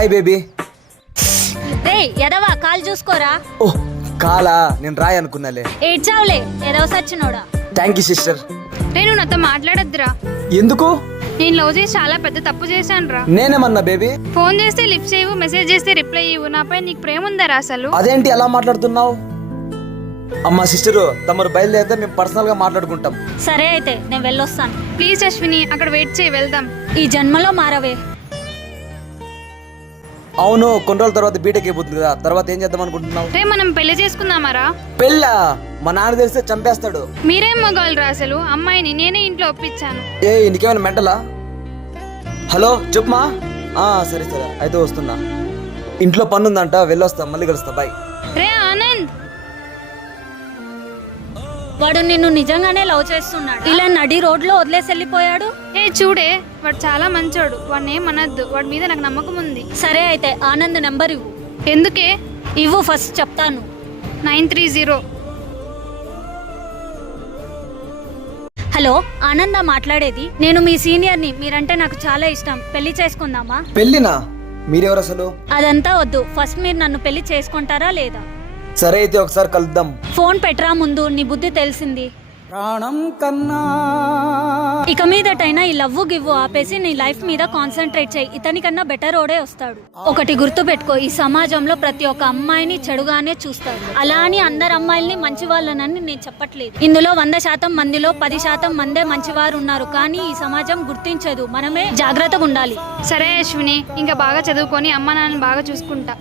Hi baby. రేయ్ ఎదవా call చూసుకోరా. ఓహ్ కాలా, నేను రాయ్ అనుకున్నాలే. ఏడ్చావులే ఎదవ సచ్చినోడా. Thank you sister. నేను నాతో మాట్లాడొద్దురా. ఎందుకు? నేను లవ్ చేసి చాలా పెద్ద తప్పు చేశాను రా. నేనేమన్నా బేబీ? ఫోన్ చేస్తే లిఫ్ట్ చేయవు, మెసేజ్ చేస్తే రిప్లై ఇవ్వు. నాపై నీకు ప్రేమ ఉందారా అసలు? అదేంటి అలా మాట్లాడుతున్నావు? అమ్మా సిస్టరు, తమరు బయలుదేరితే మేము పర్సనల్ గా మాట్లాడుకుంటాం. సరే అయితే నేను వెళ్ళొస్తాను. ప్లీజ్ అశ్విని, అక్కడ వెయిట్ చేయి, వెళ్దాం. ఈ జన్మలో మారవే. అవును, కొన్ని రోజుల తర్వాత బీటెక్ అయిపోతుంది కదా, తర్వాత ఏం చేద్దాం అనుకుంటున్నావు? రే మనం పెళ్లి చేసుకుందామరా? పెళ్ళా? మా నాన్న తెలిస్తే చంపేస్తాడు. మీరేం మగాలరా అసలు? అమ్మాయిని నేనే ఇంట్లో ఒప్పించాను. ఏ నీకేమైనా మెంటలా? హలో చెప్పుమా. సరే సరే అయితే వస్తున్నా. ఇంట్లో పని ఉందంట, వెళ్ళొస్తా, మళ్ళీ కలుస్తా, బాయ్. రే ఆనంద్, వాడు నిన్ను నిజంగానే లవ్ చేస్తున్నాడు. ఇలా నడి రోడ్లో వదిలేసి వెళ్ళిపోయాడు. ఏ చూడే, వాడు చాలా మంచోడు. వాడిని ఏం అనద్దు, వాడి మీద నాకు నమ్మకం ఉంది. సరే అయితే ఆనంద్ నెంబర్ ఇవ్వు. ఎందుకే? ఇవ్వు ఫస్ట్ చెప్తాను. 930. హలో ఆనంద మాట్లాడేది. నేను మీ సీనియర్ని. మీరంటే నాకు చాలా ఇష్టం. పెళ్లి చేసుకుందామా? పెళ్ళినా? మీరెవరు అసలు? అదంతా వద్దు, ఫస్ట్ మీరు నన్ను పెళ్లి చేసుకుంటారా లేదా? సరే అయితే ఒకసారి కలుద్దాం. ఫోన్ పెట్టరా ముందు, నీ బుద్ధి తెలిసింది. ప్రాణం కన్నా ఇక మీదటైనా ఈ లవ్వు గివ్వు ఆపేసి నీ లైఫ్ మీద కాన్సన్ట్రేట్ చేయి. ఇతనికన్నా బెటర్ ఓడే వస్తాడు. ఒకటి గుర్తు పెట్టుకో, ఈ సమాజంలో ప్రతి ఒక్క అమ్మాయిని చెడుగానే చూస్తాడు. అలా అని అందరు అమ్మాయిల్ని మంచి వాళ్ళనని నేను చెప్పట్లేదు. ఇందులో 100% మందిలో 10% మందే మంచివారు ఉన్నారు. కానీ ఈ సమాజం గుర్తించదు. మనమే జాగ్రత్తగా ఉండాలి. సరే అశ్విని, ఇంకా బాగా చదువుకొని అమ్మ నాన్నని బాగా చూసుకుంటా.